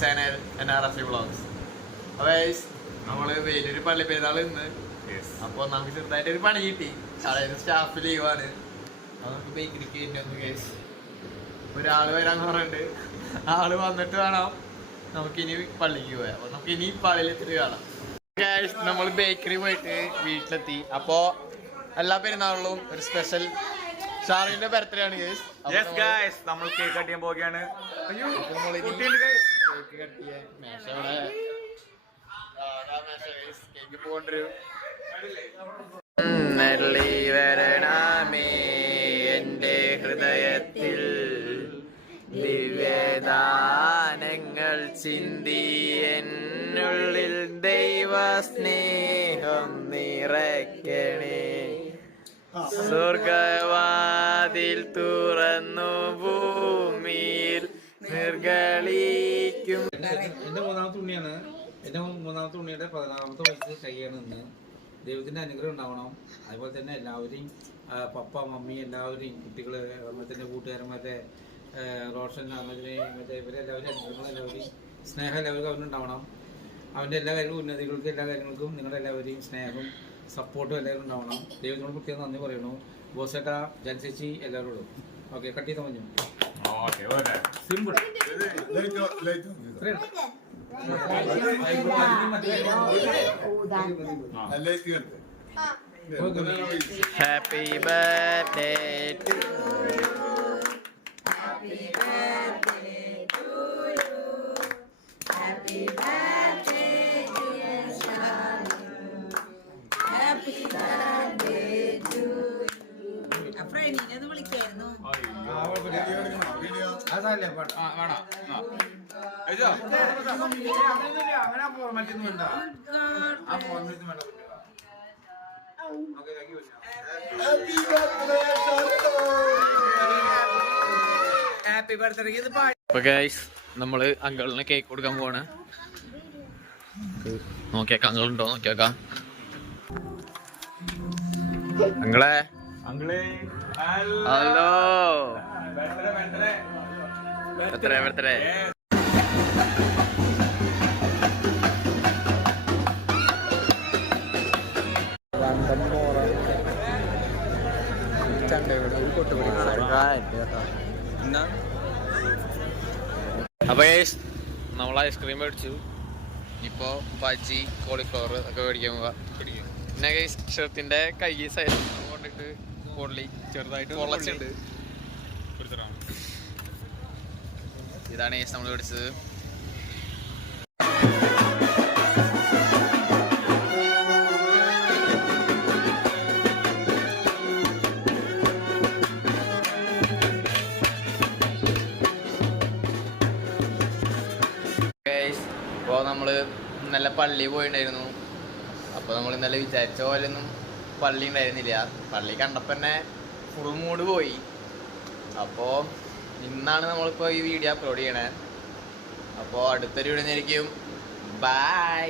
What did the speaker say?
Channel NRF vlogs. അപ്പോൾ നമ്മള് വലിയൊരു പള്ളി പെരുന്നാൾ ഇന്ന്. അപ്പോൾ നമുക്ക് ചെറുതായിട്ടൊരു പണി കിട്ടി. അതായത് സ്റ്റാഫ് ലീവാണ്. അത് നമുക്ക് ബേക്കറിക്ക് കേസ് ഒരാള് വരാന്ന് പറഞ്ഞിട്ട് ആള് വന്നിട്ട് വേണം നമുക്കിനി പള്ളിക്ക് പോയാൽ. അപ്പോൾ നമുക്ക് ഇനി പള്ളിയിലെത്തിട്ട് കാണാം. നമ്മൾ ബേക്കറി പോയിട്ട് വീട്ടിലെത്തി. അപ്പോൾ എല്ലാ പെരുന്നാളിലും ഒരു സ്പെഷ്യൽ ഷാറിന്റെ ബർത്ത്ഡേ ആണ് ഗൈസ്. നമ്മൾ കേക്ക് കട്ട് ചെയ്യാൻ പോവുകയാണ്. കേക്ക് കട്ടിയ മേശ കേക്ക് പോകണ്ടൊരു വരണമേ എന്റെ ഹൃദയത്തിൽ ദിവ്യദാനങ്ങൾ ചിന്തി എന്നുള്ളിൽ ദൈവ സ്നേഹം നിറയ്ക്കണേ. സ്വർഗവാതിൽ തുറന്നു ഭൂമിയിൽ നിർഗളിക്കും. എന്റെ മൂന്നാമത്തെ ഉണ്ണിയാണ്. എന്റെ മൂന്നാമത്തെ ഉണ്ണിയുടെ 16ാമത്തെ വയസ്സ് കഴിയാണ് ഇന്ന്. ദൈവത്തിന്റെ അനുഗ്രഹം ഉണ്ടാവണം. അതുപോലെ തന്നെ എല്ലാവരെയും പപ്പ മമ്മി എല്ലാവരെയും കുട്ടികള് തന്നെ കൂട്ടുകാരന്മാരുടെ റോഷൻ മറ്റേ ഇവരെല്ലാവരും അനുഗ്രഹങ്ങൾ എല്ലാവരെയും സ്നേഹം എല്ലാവർക്കും അവനുണ്ടാവണം. അവൻ്റെ എല്ലാ കാര്യങ്ങളും ഉന്നതികൾക്കും എല്ലാ കാര്യങ്ങൾക്കും നിങ്ങളെല്ലാവരെയും സ്നേഹവും സപ്പോർട്ടും എല്ലാവരും ഉണ്ടാവണം. ദൈവത്തിനോട് പ്രത്യേകം നന്ദി പറയണു. ബോസേട്ട ജൻസേച്ചി എല്ലാവരോടും. ഓക്കെ കട്ട് ചെയ്ത് പറഞ്ഞു. Simple happy birthday to happy birthday. അപ്പൊ ഗൈസ് നമ്മള് അങ്കിളിന് കേക്ക് കൊടുക്കാൻ പോവാണ്. നോക്കിയേക്കാം അങ്കിളുണ്ടോ നോക്കിയേക്കാം. അങ്കിളെ ഹലോ ബർത്ത്ഡേ. അപ്പൊ നമ്മൾ ഐസ്ക്രീം മേടിച്ചു. ഇപ്പോ ബജി കോളിഫ്ലവർ ഒക്കെ മേടിക്കാൻ പോവാ. പിന്നെ ഷർട്ടിന്റെ കൈ സൈഡ് കൊണ്ടിട്ട് പൊള്ളി ചെറുതായിട്ട് പൊള്ളച്ചുണ്ട്. ഇതാണ് നമ്മൾ മേടിച്ചത്. അപ്പോൾ നമ്മൾ ഇന്നലെ പള്ളി പോയിട്ടുണ്ടായിരുന്നു. അപ്പോൾ നമ്മൾ ഇന്നലെ വിചാരിച്ച പോലെയൊന്നും പള്ളി ഉണ്ടായിരുന്നില്ല. പള്ളി കണ്ടപ്പോൾ തന്നെ ഫുൾ മൂഡ് പോയി. അപ്പോൾ ഇന്നാണ് നമ്മളിപ്പോൾ ഈ വീഡിയോ അപ്ലോഡ് ചെയ്യണേ. അപ്പോൾ അടുത്തൊരു വീഡിയോ ആയിരിക്കും. ബൈ.